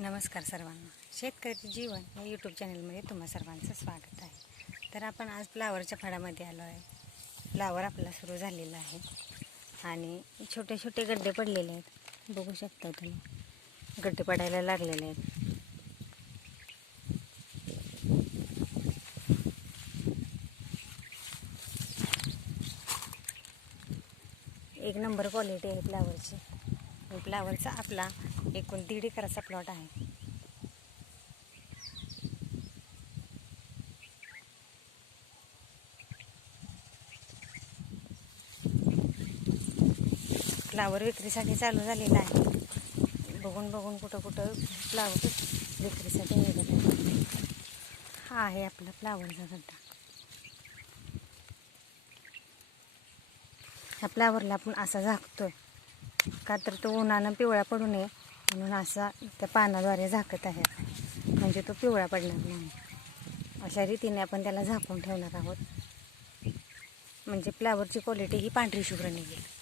नमस्कार सर्वांना. शेतकऱ्याचे जीवन या यूट्यूब चॅनलमध्ये तुम्हा सर्वांचं स्वागत आहे. तर आपण आज फ्लावरच्या फळामध्ये आलो आहे. फ्लावर आपला सुरू झालेला आहे. आणि छोटे छोटे गड्डे पडलेले आहेत. बघू शकता तुम्ही. गड्डे पडायला लागलेले आहेत. एक नंबर क्वालिटी आहे फ्लावरची. फ्लावरचा आपला एकूण दीड एकराचा प्लॉट आहे. फ्लावर विक्रीसाठी चालू झालेला आहे. बघून बघून कुठं कुठं फ्लावर विक्रीसाठी निघत आहे. हा आहे आपला फ्लावरचा गड्डा ह्या फ्लावरला आपण असा झाकतोय. का तर तो उन्हानं पिवळा पडू नये. म्हणून असा त्या पानाद्वारे झाकत आहे. म्हणजे तो पिवळा पडणार नाही. अशा रीतीने आपण त्याला झाकून ठेवणार आहोत. म्हणजे फ्लावरची क्वालिटी ही पांढरी शुभ्र निघेल.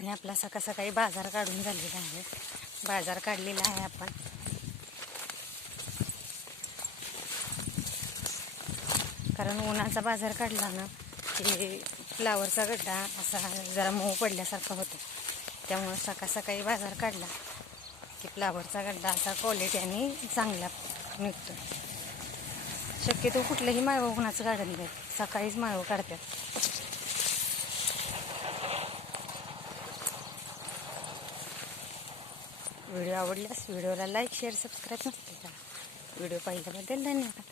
आणि आपला सकाळ सकाळी बाजार काढून झालेला आहे. बाजार काढलेला आहे आपण. कारण उन्हाचा बाजार काढला ना की फ्लावरचा गड्डा असा जरा मऊ पडल्यासारखा होतो. त्यामुळं सकाळ सकाळी बाजार काढला की फ्लावरचा गड्डा असा क्वालिटी आणि चांगला निघतो शक्यतो कुठलंही माळवं उन्हाचं काढत नाही सकाळीच माळवं काढतात. व्हिडिओ आवडल्यास व्हिडिओला लाईक शेअर सबस्क्राईब नसते करा. व्हिडिओ पाहिल्याबद्दल धन्यवाद.